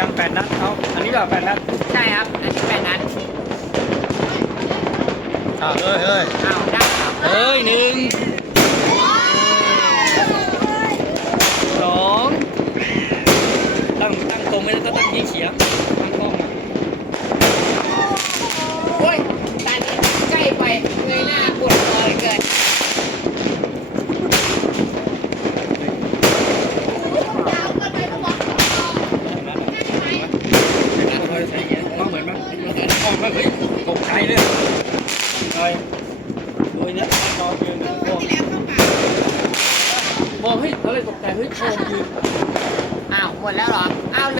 ยัง8 นัดเอาอันนี้แบบ8 นัด ใช่ครับอันนี้8 นัด เฮ้ยเฮ้ย อ้าวได้ครับ เฮ้ย1 2ตั้งตรงไม่ได้ต้องตั้งยิงเฉียงตั้งกล้อง โอ้ยตานี้ใกล้ไปเงยหน้าปวดคอเหลือเกิน มองเหมือนมั้ยมองมั้ยเฮ้ยตกใจเลยเลยดูเนี่ยนอนยืนบอกเฮ้ยเขาเลยตกใจเฮ้ยนอนยืน อ้าวหมดแล้วเหรออ้าว